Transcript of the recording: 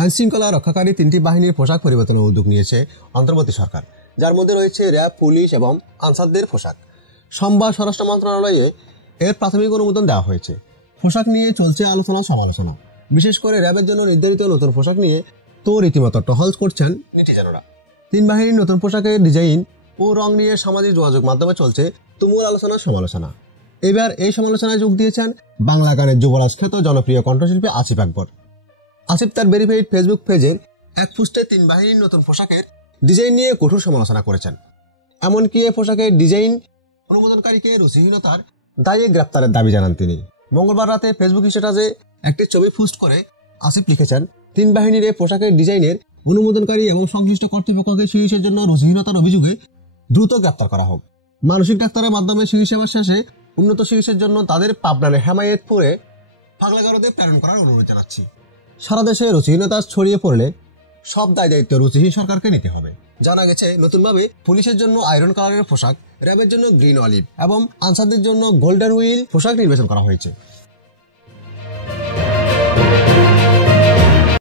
আইনশৃঙ্খলা রক্ষাকারী 3টি বাহিনীর পোশাক পরিবর্তনের উদ্যোগ নিয়েছে অন্তর্বর্তী সরকার, যার মধ্যে রয়েছে র্যাব, পুলিশ এবং আনসারদের পোশাক। সোমবার স্বরাষ্ট্র মন্ত্রণালয়ে এর প্রাথমিক অনুমোদন দেওয়া হয়েছে। পোশাক নিয়ে চলছে আলোচনা সমালোচনা। বিশেষ করে র্যাবের জন্য নির্ধারিত নতুন পোশাক নিয়ে তো রীতিমতো টহল করছেন নেটিজেনরা। 3 বাহিনীর নতুন পোশাকের ডিজাইন ও রং নিয়ে সামাজিক যোগাযোগ মাধ্যমে চলছে তুমুল আলোচনা সমালোচনা। এবার এই সমালোচনায় যোগ দিয়েছেন বাংলা গানের যুবরাজ খ্যাত জনপ্রিয় কণ্ঠশিল্পী আসিফ আকবর। আসিফ তার ভেরিফাইড ফেসবুক পেজের এক পোস্টে 3 বাহিনীর নতুন পোশাকের ডিজাইন নিয়ে কঠোর সমালোচনা করেছেন। এমনকি এই পোশাকের ডিজাইন অনুমোদনকারীকে রুচিহীনতার দায়ে গ্রেপ্তারের দাবি জানান তিনি। মঙ্গলবার রাতে ফেসবুক স্ট্যাটাসে একটি ছবি পোস্ট করে আসিফ লিখেছেন, 3 বাহিনীর এই পোশাকের ডিজাইনের অনুমোদনকারী এবং সংশ্লিষ্ট কর্তৃপক্ষকে চিকিৎসার জন্য রুচিহীনতার অভিযোগে দ্রুত গ্রেপ্তার করা হোক। মানসিক ডাক্তারের মাধ্যমে চিকিৎসা শেষে উন্নত চিকিৎসার জন্য তাদের পাবনার হেমায়েতপুরে পাগলাগারদে প্রেরণ করার অনুরোধ জানাচ্ছি। সারা দেশে রুচিহীনতা ছড়িয়ে পড়লে সব দায়-দায়িত্ব রুচিহীন সরকারকে নিতে হবে। জানা গেছে, নতুনভাবে পুলিশের জন্য আয়রন কালারের পোশাক, র্যাবের জন্য গ্রিন অলিভ এবং আনসারদের জন্য গোল্ডেন হুইল পোশাক নির্বাচন করা হয়েছে।